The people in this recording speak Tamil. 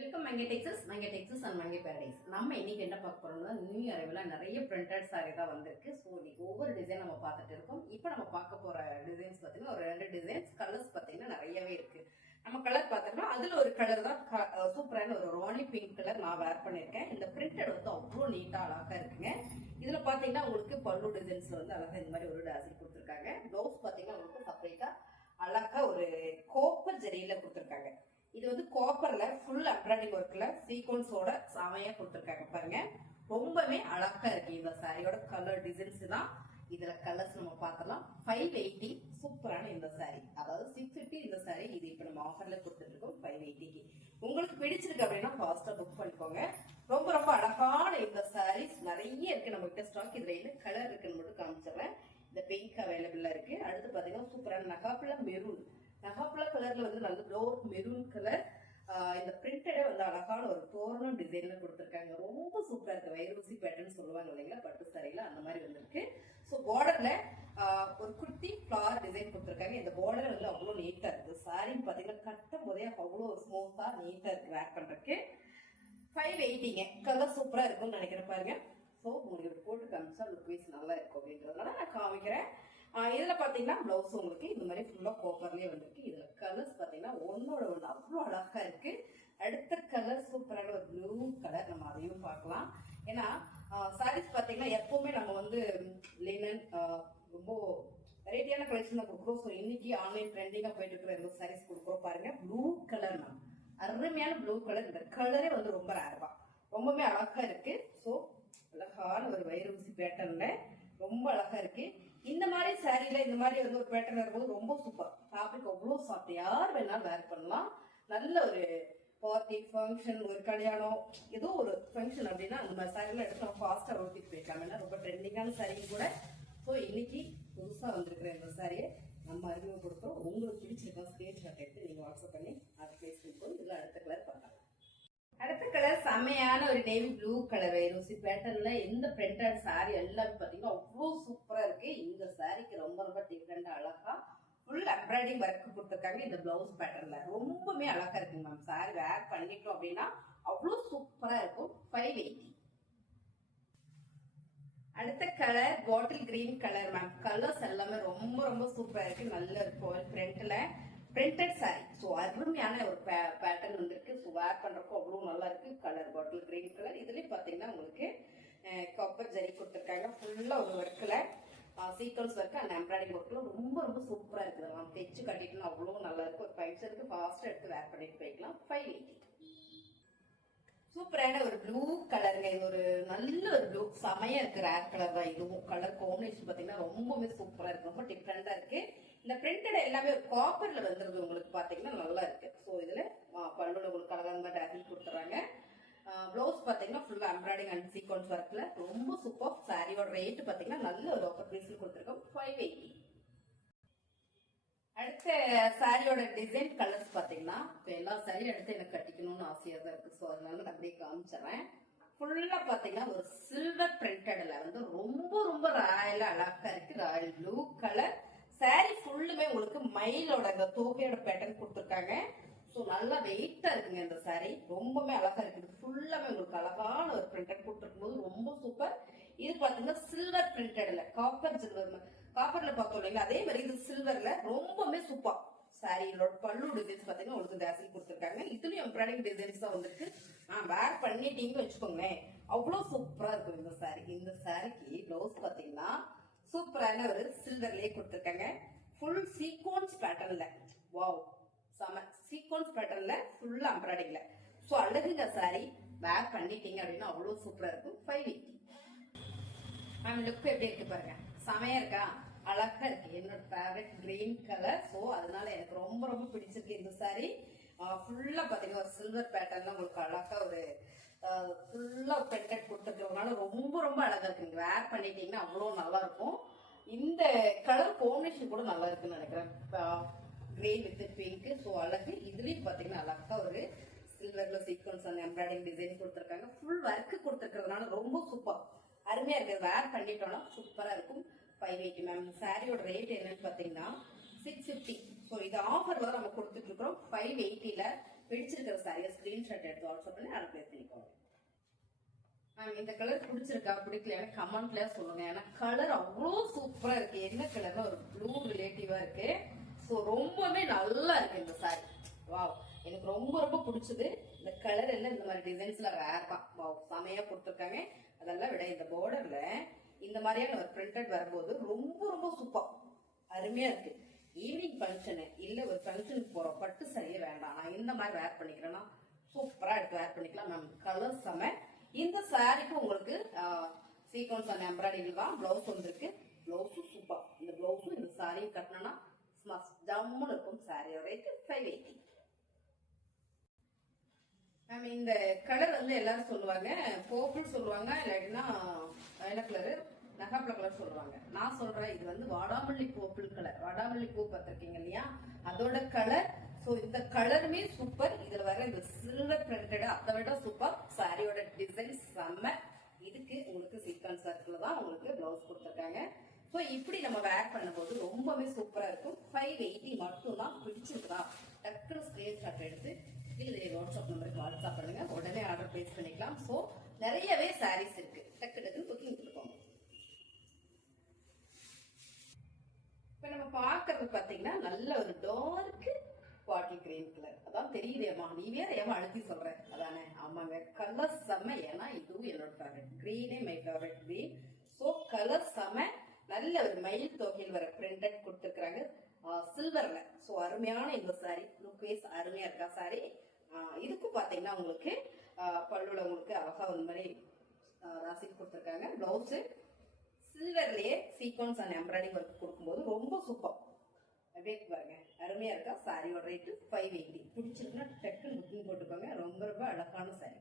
Welcome Mangai Texas and Mangai paradise. நம்ம இன்னைக்கு என்ன பார்க்க போறோம்னா, நியூ அரைவலா நிறைய பிரிண்டட் சாரி தான் வந்திருக்கு. ஸோ இன்னைக்கு ஒவ்வொரு டிசைன் நம்ம பார்த்துட்டு இருக்கோம். இப்போ நம்ம பார்க்க போற டிசைன்ஸ் பார்த்தீங்கன்னா ஒரு 2 டிசைன்ஸ், கலர்ஸ் பார்த்தீங்கன்னா நிறையவே இருக்கு. நம்ம கலர் பார்த்தோம்னா அதுல ஒரு கலர் தான் சூப்பரான ஒரு ராணி பிங்க் கலர் நான் வேர் பண்ணியிருக்கேன். இந்த பிரிண்டட் வந்து அவ்வளோ நீட்டா அழகா இருக்குங்க. இதுல பாத்தீங்கன்னா உங்களுக்கு பல்லு டிசைன்ஸ்ல வந்து அழகா இந்த மாதிரி ஒரு டாசில் கொடுத்துருக்காங்க. ப்ளவுஸ் பாத்தீங்கன்னா உங்களுக்கு செப்பரேட்டா அழகா ஒரு கோப்பர் ஜரியில கொடுத்துருக்காங்க. இது வந்து காப்பர்ல ஃபுல் எம்ப்ராய்டரி ஒர்க்ல சீக்வன்ஸோட செமையா கொடுத்துருக்காங்க பாருங்க. ரொம்பவே அழகா இருக்கு. இந்த சாரியோட கலர் டிசைன்ஸ் தான். இதுல கலர்ஸ் நம்ம பார்த்தலாம். 580 சூப்பரான இந்த சாரி, அதாவது 650 இந்த சாரி. இது இப்ப நம்ம ஆஃபர்ல கொடுத்துட்டு இருக்கோம் 580க்கு. உங்களுக்கு பிடிச்சிருக்கு அப்படின்னா ஃபாஸ்டா புக் பண்ணிக்கோங்க. ரொம்ப ரொம்ப அழகான இந்த சாரீஸ் நிறைய இருக்கு நம்ம கிட்ட ஸ்டாக். இதுல என்ன கலர் இருக்குன்னு மட்டும் காமிச்சிடுறேன். இந்த பிங்க் அவைலபிளா இருக்கு. அடுத்து பாத்தீங்கன்னா சூப்பரான நகாப்புல மெரூன், நகாப்புல கலர்ல வந்து நல்ல டார்க் மெரூன் கலர். இந்த பிரிண்டடே வந்து அழகான ஒரு தோரணம் டிசைன்ல கொடுத்துருக்காங்க. ரொம்ப சூப்பரா இருக்கு. வைரூசி பேட்டர்ன் சொல்லுவாங்க இல்லைங்களா, பட்டு சாரியில அந்த மாதிரி வந்திருக்கு. ஸோ பார்டர்ல ஒரு குட்டி ஃபிளவர் டிசைன் கொடுத்துருக்காங்க. இந்த பார்டர் வந்து அவ்வளோ நீட்டா இருக்கு. சாரின்னு பாத்தீங்கன்னா கட்டும் போதே அவ்வளோ ஸ்மூத்தா நீட்டா இருக்கு வேர் பண்றதுக்கு. 580ங்க. கலர் சூப்பரா இருக்கும்னு நினைக்கிறேன் பாருங்க. ஸோ உங்களுக்கு போட்டு காமிச்சா லுக் வைஸ் நல்லா இருக்கும் அப்படின்றதுனால நான் காமிக்கிறேன். இதுல பாத்தீங்கன்னா பிளவுஸ் உங்களுக்கு இந்த மாதிரி ஃபுல்லா கோப்பர்லயே வந்திருக்கு. இதுல கலர்ஸ் பாத்தீங்கன்னா ஒன்னோட ஒண்ணு அவ்வளவு அழகா இருக்கு. அடுத்த கலர் சூப்பரான ஒரு ப்ளூ கலர், நம்ம அதையும் பார்க்கலாம். ஏன்னா சாரீஸ் பாத்தீங்கன்னா எப்பவுமே நம்ம வந்து லினன் ரொம்ப வெரைட்டியான கலெக்ஷன் தான் கொடுக்குறோம். ஸோ இன்னைக்கு ஆன்லைன் ட்ரெண்டிங்கா போயிட்டு இருக்கிற இந்த சாரீஸ் கொடுக்குறோம் பாருங்க. ப்ளூ கலர் மேம், அருமையான ப்ளூ கலர். இந்த கலரே வந்து ரொம்ப ரேர்வா, ரொம்பவே அழகா இருக்கு. ஸோ அழகான ஒரு வைரூசி பேட்டர்ன்ல ரொம்ப அழகா இருக்கு. இந்த மாதிரி சாரியில இந்த மாதிரி வந்து ஒரு பேட்டர்ன் வரும்போது ரொம்ப சூப்பர். ஃபேப்ரிக் அவ்வளோ சாஃப்ட், யார் வேணாலும் வேர் பண்ணலாம். நல்ல ஒரு பார்ட்டி ஃபங்க்ஷன், ஒரு கல்யாணம், ஏதோ ஒரு ஃபங்க்ஷன் அப்படின்னா அந்த மாதிரி சாரிலாம் எடுத்து நம்ம ஃபாஸ்டா ஓட்டிட்டு போயிடலாம். ஏன்னா ரொம்ப ட்ரெண்டிங்கான சாரியும் கூட. ஸோ இன்னைக்கு புதுசா வந்திருக்கிற இந்த சாரியை நம்ம அறிமுகப்படுத்துறோம். உங்களுக்கு பிடிச்சிருக்கோம் ஸ்கிரீன்ஷாட் எடுத்து நீங்க வாட்ஸ்அப் பண்ணி அதை பிளேஸ் பண்ணும்போது இதுல அடுத்த கலர் பார்க்கலாம். அடுத்த கலர் செம்மையான ஒரு நேவி ப்ளூ கலர் வைரூசி பேட்டர்ன்ல இந்த பிரிண்டட் சாரி எல்லாமே பாத்தீங்கன்னா அவ்வளோ சூப்பரா இருக்கு. இந்த சாரிக்கு ரொம்ப ரொம்ப டிஃப்ரெண்டா அழகா ஃபுல் எம்ப்ராய்டரி ஒர்க் கொடுத்துருக்காங்க. இந்த பிளவுஸ் பேட்டர்ன்ல ரொம்பவே அழகா இருக்குங்க மேம். சாரி வேர் பண்ணிட்டோம் அப்படின்னா அவ்வளோ சூப்பரா இருக்கும். 580. அடுத்த colour bottle green colour ma'am. Colours எல்லாமே ரொம்ப ரொம்ப சூப்பரா இருக்கு. நல்ல இருக்கும் பிரிண்ட்ல பிரிண்டட் சாரி. ஸோ அருமையான ஒரு பேட்டர்ன் வந்திருக்கு. ஸோ வேர் பண்றப்போ அவ்வளோ நல்லா இருக்கு. Colour bottle green colour. இதுலயும் பாத்தீங்கன்னா உங்களுக்கு காப்பர் ஜரி கொடுத்துருக்காங்க. ஃபுல்லா ஒரு ஒர்க்ல சீக்வன்ஸ் ஒர்க் அண்ட் எம்ப்ராய்டரி ஒர்க்ல ரொம்ப ரொம்ப சூப்பரா இருக்குது. நம்ம தைச்சு கட்டிட்டுனா அவ்வளோ நல்லா இருக்கு. ஒரு ஃபங்க்ஷனுக்கு ஃபாஸ்டா எடுத்து வேர் பண்ணிட்டு போய்க்கலாம். 580. சூப்பரான ஒரு ப்ளூ கலருங்க. இது ஒரு நல்ல ஒரு ப்ளூ, செமையா இருக்கு. ரேர் கலர் தான் இதுவும். கலர் காம்பினேஷன் பாத்தீங்கன்னா ரொம்பவே சூப்பரா இருக்கு. ரொம்ப டிஃப்ரெண்டா இருக்கு. இந்த பிரிண்டட் எல்லாமே ஒரு காப்பர்ல வந்துருது உங்களுக்கு பாத்தீங்கன்னா நல்லா இருக்கு. ஸோ இதுல பல்லுல உங்களுக்கு அழகான டாசில் கொடுத்துறாங்க. பிளவுஸ் பாத்தீங்கன்னா ஃபுல்லா எம்ப்ராய்டிங் அண்ட் சீக்வன்ஸ் ஒர்க்ல ரொம்ப சூப்பர். சாரியோட ரேட் பாத்தீங்கன்னா நல்ல ஒரு ஆஃபர் பிரைஸ்ல கொடுத்துருக்கோம். 580. அடுத்த சாரியோட டிசைன் கலர்ஸ் பாத்தீங்கன்னா எல்லா சாரியும் எடுத்து எனக்கு கட்டிக்கணும்னு ஆசையா தான் இருக்கு. ஸோ அதனால நான் அப்படியே காமிச்சிடறேன். ஃபுல்லா பாத்தீங்கன்னா ஒரு சில்வர் பிரிண்டட்ல வந்து ரொம்ப ரொம்ப ராயலா அழகா இருக்கு. ராயல் ப்ளூ கலர் சாரி ஃபுல்லுமே உங்களுக்கு மயிலோட அந்த தோகையோட பேட்டர்ன் கொடுத்துருக்காங்க. ஸோ நல்லா வெயிட்டா இருக்குங்க இந்த சாரி. ரொம்பவே அழகா இருக்குது. ஃபுல்லாமே உங்களுக்கு அழகான ஒரு பிரிண்டட் கொடுத்துருக்கும் போது ரொம்ப சூப்பர். இது பாத்தீங்கன்னா சில்வர் பிரிண்டட்ல காப்பர் சில்வர், காப்பர்ல பார்த்தோம் இல்லைங்களா, அதே மாதிரி இது சில்வர்ல ரொம்பவே சூப்பர். சாரியோட பல்லு டிசைன்ஸ் பாத்தீங்கன்னா உங்களுக்கு டாசில் கொடுத்துருக்காங்க. இதுலயும் எம்ப்ராய்டிங் டிசைன்ஸ் தான் வந்திருக்கு. வேர் பண்ணிட்டீங்கன்னு வச்சுக்கோங்களேன், அவ்வளவு சூப்பரா இருக்கும் இந்த சாரி. இந்த சாரிக்கு பிளவுஸ் பாத்தீங்கன்னா சூப்பரான ஒரு சில்வர்லயே கொடுத்துருக்காங்க. ஃபுல் சீக்வன்ஸ் பேட்டர்ன்ல. வாவ், செம சீக்வன்ஸ் பேட்டர்ன்ல ஃபுல்லா எம்ப்ராய்டிங்ல. ஸோ அழகுங்க சாரி. வேர் பண்ணிட்டீங்க அப்படின்னா அவ்வளவு சூப்பரா இருக்கும். 580. மேம் லுக் எப்படி இருக்கு பாருங்க, செமையா இருக்கா, அழகா இருக்கு. என்னோட ஃபேவரட் கிரீன் கலர். ஸோ அதனால எனக்கு ரொம்ப ரொம்ப பிடிச்சிருக்கு இந்த சாரி. ஃபுல்லா பாத்தீங்கன்னா ஒரு சில்வர் பேட்டர்ன்ல உங்களுக்கு அழகா ஒரு ஃபுல்லா பிரிண்டட் கொடுத்துருக்கிறதுனால ரொம்ப ரொம்ப அழகா இருக்கு. வேர் பண்ணிட்டீங்கன்னா அவ்வளோ நல்லா இருக்கும். இந்த கலர் காம்பினேஷன் கூட நல்லா இருக்குன்னு நினைக்கிறேன். Grey with pink. ஸோ அழகு. இதுலயும் பாத்தீங்கன்னா அழகா ஒரு சில்வர்ல சீக்வன்ஸ் அண்ட் எம்ப்ராய்டிங் டிசைன் கொடுத்துருக்காங்க. ஃபுல் ஒர்க் கொடுத்துருக்கிறதுனால ரொம்ப சூப்பர், அருமையா இருக்கு. வேர் பண்ணிட்டோம்னா சூப்பரா இருக்கும். 580 மேம். சாரியோட ரேட் என்னன்னு பாத்தீங்கன்னா 650. ஸோ இது ஆஃபர்ல நம்ம கொடுத்துட்டு இருக்கிறோம். 580ல பிடிச்சிருக்கிற சாரியை ஸ்கிரீன்ஷாட் எடுத்து வாட்ஸ்அப் பண்ணி அதை ப்ளேஸ் பண்ணிக்கோங்க. இந்த கலர் பிடிச்சிருக்கா பிடிக்கலையான்னு கமெண்ட்ல சொல்லுங்க. ஏன்னா கலர் அவ்வளோ சூப்பரா இருக்கு. என்ன கலர்னா ஒரு ப்ளூ ரிலேட்டிவா இருக்கு. ஸோ ரொம்பவே நல்லா இருக்கு இந்த சாரி. வாவ், எனக்கு ரொம்ப ரொம்ப பிடிச்சது. இந்த கலர் எல்லாம் இந்த மாதிரி டிசைன்ஸ்ல ரேர் தான். வாவ், செமையா கொடுத்துருக்காங்க. அதெல்லாம் விட இந்த பார்டர்ல இந்த மாதிரியான ஒரு பிரிண்டட் வரும்போது ரொம்ப ரொம்ப சூப்பர் அருமையா இருக்கு. ஈவினிங் ஃபங்க்ஷனு இல்ல ஒரு ஃபங்க்ஷனுக்கு போறோம், பட்டு சரியே வேண்டாம், நான் இந்த மாதிரி வேர் பண்ணிக்கிறேன்னா சூப்பரா எடுத்து வேர் பண்ணிக்கலாம் மேம். கலர் செம. இந்த சாரிக்கு உங்களுக்கு சீக்வன்ஸ் அண்ட் எம்ப்ராய்டரி தான் பிளவுஸ் வந்திருக்கு. பிளவுஸும் சூப்பர். இந்த பிளவுஸும் இந்த சாரியும் கட்டினா ஜம்முன்னு இருக்கும். சாரியோட ரேட் 580. மேம் இந்த கலர் வந்து எல்லாரும் சொல்லுவாங்க பர்பிள் சொல்லுவாங்க, இல்லாட்டினா என்ன கலரு நகாப்ல கலர் சொல்லுவாங்க. நான் சொல்றேன் இது வந்து வாடாமல்லி பர்பிள் கலர். வாடாமல்லி பூ பார்த்திருக்கீங்க இல்லையா, அதோட கலர். ஸோ இந்த கலருமே சூப்பர். இதுல வர இந்த சில்வர் பிரிண்டட் அதை விட சூப்பர். சாரியோட டிசைன் செம்ம. இதுக்கு உங்களுக்கு சீக்வன்ஸ் ஒர்க்ல தான் உங்களுக்கு பிளவுஸ் கொடுத்துருக்காங்க. ஸோ இப்படி நம்ம வேர் பண்ணும்போது ரொம்பவே சூப்பரா இருக்கும். 580 மட்டும் தான். பிடிச்சிருக்கா டக்குனு ஸ்கிரீன்ஷாட் எடுத்து இதுல வாட்ஸ்அப் நம்பருக்கு வாட்ஸ்அப் பண்ணுங்க, உடனே ஆர்டர் பிளேஸ் பண்ணிக்கலாம். ஸோ நிறையவே சாரீஸ் இருக்கு, டக்கு டக்குன்னு புக்கிங் கொடுத்துக்கோங்க. இப்ப நம்ம பாக்குறது பாத்தீங்கன்னா நல்ல ஒரு டார்க் பாட்டில் கிரீன் கலர். அதான் தெரியுதேம்மா, நீ வேற ஏமா அழுத்தி சொல்ற அதானே? ஆமாங்க, கலர் செம்ம. ஏன்னா இதுவும் என்னோட ஃபேவரட் கிரீனே, my favourite green. So colour செம்ம. நல்ல ஒரு மயில் தொகையில் வர பிரிண்டட் கொடுத்துருக்காங்க சில்வர்ல. ஸோ அருமையான இந்த சாரி. லுக் வைஸ் அருமையா இருக்கா சாரி. இதுக்கும் பாத்தீங்கன்னா உங்களுக்கு பல்லுல உங்களுக்கு அழகா ஒரு மாதிரி ராசி கொடுத்துருக்காங்க. பிளவுஸ் சில்வர்லயே சீக்வன்ஸ் அண்ட் எம்ப்ராய்டிங் ஒர்க் கொடுக்கும்போது ரொம்ப சூப்பர். அப்படியே பாருங்க, அருமையா இருக்கா. சாரியோட ரேட்டு 580. பிடிச்சிருக்குன்னா டக்குன்னு புக்கிங் போட்டுக்கோங்க. ரொம்ப ரொம்ப அழகான சாரி.